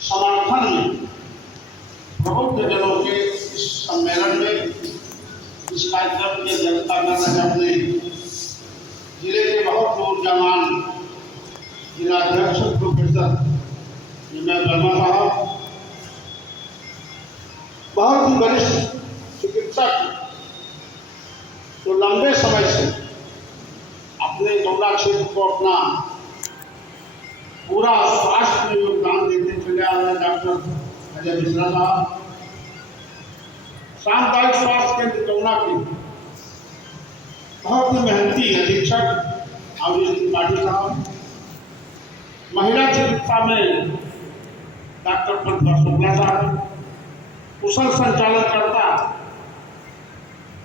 समर्थन में प्रबुद्ध जनों के इस सम्मेलन में इस कार्यक्रम की अध्यक्षता कर रहे अपने जिले के बहुत ऊर्जावान जिलाध्यक्ष प्रोफेसर विनय वर्मा साहब, बहुत ही वरिष्ठ चिकित्सक जो लंबे समय से अपने गौड़ा क्षेत्र को अपना पूरा स्वास्थ्य में योगदान देते चले आ रहे डॉक्टर अजय मिश्रा साहब, सामुदायिक स्वास्थ्य केंद्र गौड़ा के बहुत ही मेहनती अधीक्षक अवनीश त्रिपाठी साहब, महिला चिकित्सा में डॉक्टर पद्मा शुक्ला साहब, कुशल संचालनकर्ता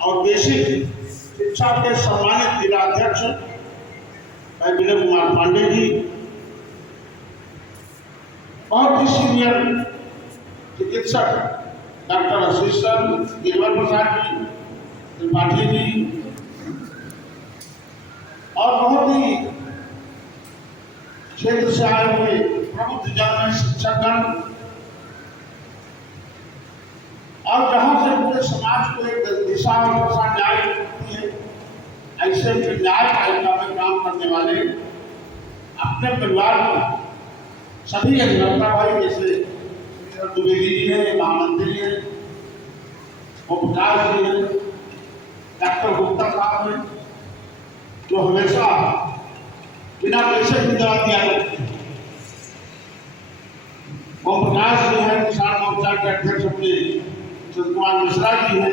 और बेसिक शिक्षा के सम्मानित जिलाध्यक्ष विनय कुमार पांडे जी, बहुत ही सीनियर चिकित्सक डॉक्टर असिस्टेंट गिरवर प्रसाद जी त्रिपाठी जी, और बहुत ही क्षेत्र से आए हुए प्रबुद्ध जन शिक्षकगण, और जहां से पूरे समाज को एक दिशा और दशा न्याय मिलती है, ऐसे न्याय पालिका में काम करने वाले अपने परिवार को सभी अधिवक्ता भाई जैसे द्विवेदी जी है, महामंत्री है, उपचार जी है, डॉक्टर गुप्ता साहब है, जो हमेशा बिना पैसे की दवा दिया करते हैं, ओम प्रकाश जी है, किसान मोर्चा के अध्यक्ष अपने कुमार मिश्रा जी है,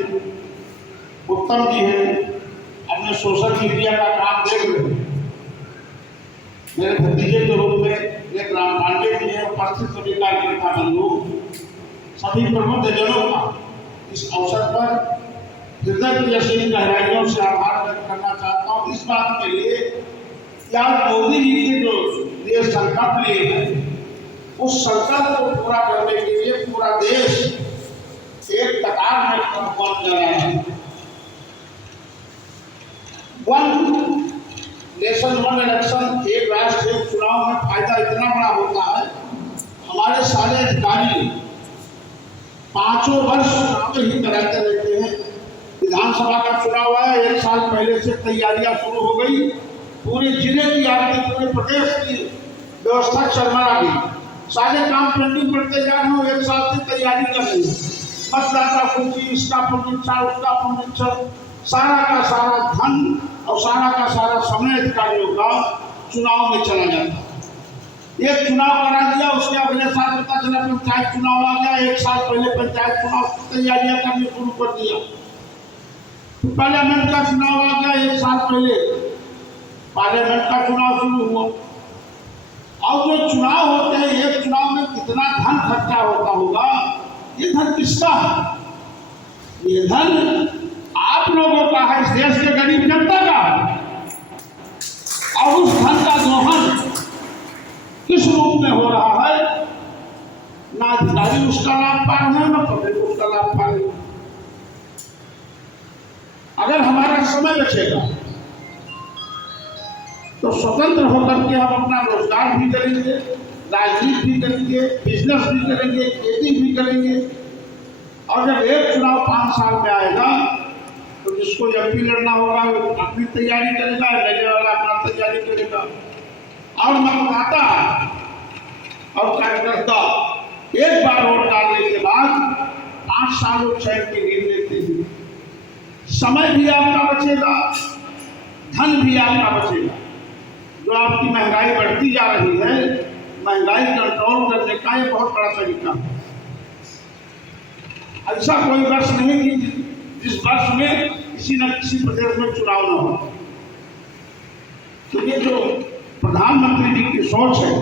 उत्तम जी है, अपने सोशल मीडिया का काम देख रहे हैं, मेरे भतीजे के रूप में एक राम पांडे जी है, उपस्थित सभी कार्यकर्ता बंधु, सभी प्रबुद्ध जनों का इस अवसर पर हृदय की असीम गहराइयों से आभार व्यक्त करना चाहता हूँ इस बात के लिए कि आज मोदी जी के जो ये संकल्प लिए हैं, उस संकल्प को पूरा करने के लिए पूरा देश एक कतार में बन जा रहा है। वन नेशन वन इलेक्शन, एक राष्ट्र एक चुनाव में फायदा इतना बड़ा होता है, हमारे सारे अधिकारी 5 वर्ष चुनाव ही कराते रहते हैं। विधानसभा का चुनाव है, 1 साल पहले से तैयारियां शुरू हो गई, पूरे जिले की आर्थिक पूरे प्रदेश की व्यवस्था चरमरा गई, सारे काम पेंडिंग पड़ते जा रहे हैं, 1 साल से तैयारी कर रही है, मतदाता सूची, इसका पुनरीक्षण, उसका पुनरीक्षण, सारा का सारा धन और सारा का सारा समय अधिकारियों का चुनाव में चला जाता है। एक चुनाव करा दिया, उसके अगले साल पता चला पंचायत चुनाव आ गया, 1 साल पहले पंचायत चुनाव की तैयारियां करनी शुरू कर दिया, पार्लियामेंट का चुनाव आ गया, 1 साल पहले पार्लियामेंट का चुनाव शुरू हुआ। और जो चुनाव होते हैं, एक चुनाव में कितना धन खर्चा होता होगा, ये धन किसका है? ये धन आप लोगों का है, इस देश के गरीब जनता का है, और उस धन का दोहन किस रूप में हो रहा है, ना अधिकारी उसका लाभ पा रहे हैं, ना पब्लिक उसका लाभ पा रही है। अगर हमारा समय बचेगा तो स्वतंत्र होकर के हम अपना रोजगार भी करेंगे, राजनीति भी करेंगे, बिजनेस भी करेंगे, खेती भी करेंगे। और जब एक चुनाव 5 साल में आएगा तो जिसको एमपी लड़ना होगा वो अपनी तैयारी करेगा, एमएलए वाला अपना तैयारी करेगा, और मतदाता और कार्यकर्ता एक बार वोट डालने के बाद 5 साल वो चैन की नींद लेते हैं। समय भी आपका बचेगा, धन भी आपका बचेगा। जो आपकी महंगाई बढ़ती जा रही है, महंगाई कंट्रोल करने का ये बहुत बड़ा तरीका है। ऐसा कोई वर्ष नहीं कि जिस वर्ष में किसी न किसी प्रदेश में चुनाव न हो। तो ये जो प्रधानमंत्री जी की सोच है,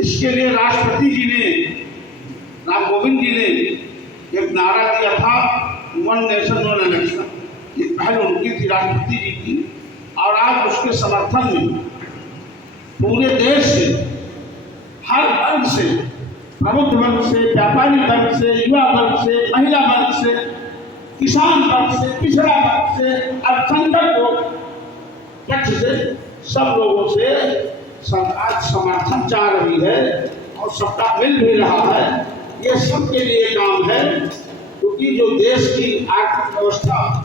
इसके लिए राष्ट्रपति जी ने, राम कोविंद जी ने एक नारा दिया था, वन नेशन वन इलेक्शन। ये पहल उनकी थी, राष्ट्रपति जी की, और आज उसके समर्थन में पूरे देश से, हर वर्ग से, प्रबुद्ध वर्ग से, व्यापारी वर्ग से, युवा वर्ग से, महिला वर्ग से, किसान वर्ग से, पिछड़ा वर्ग से, अल्पसंख्यक लोग पक्ष से, सब लोगों से सरकार समर्थन चाह रही है और सत्ता मिल भी रहा है, ये सबके लिए काम है। क्योंकि जो देश की आर्थिक व्यवस्था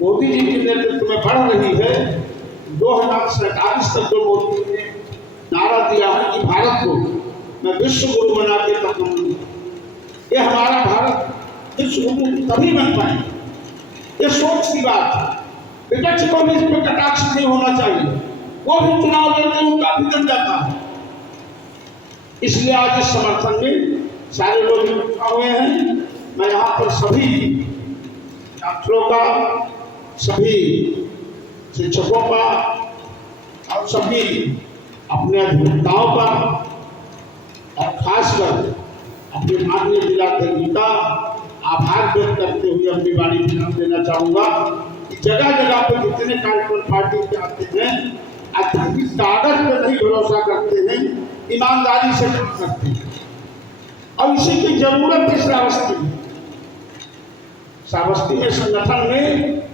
मोदी जी के नेतृत्व में बढ़ रही है, 2047 तक जो मोदी जी ने नारा दिया है कि भारत को मैं विश्व गुरु बना के तक बनूंगा, ये हमारा भारत विश्व गुरु तभी बन पाए। ये सोच की बात है। विपक्ष को भी इस पर कटाक्ष नहीं होना चाहिए, वो भी चुनाव लड़ते उनका भी बन जाता है। इसलिए आज इस समर्थन में सारे लोग इकट्ठा हुए हैं। मैं यहाँ पर सभी छात्रों का, सभी शिक्षकों का और सभी अपने अभिनेताओं का और खासकर अपने माननीय जिलाध्यक्ष जी का आभार व्यक्त करते हुए अपनी वाणी विराम देना चाहूंगा कि जगह जगह पर जितने कार्यक्रम पार्टी के आते हैं, आध्यात्मिक कागज पर नहीं भरोसा करते हैं, ईमानदारी से काम करते हैं। और इसी की जरूरत है श्रावस्ती में। श्रावस्ती में संगठन में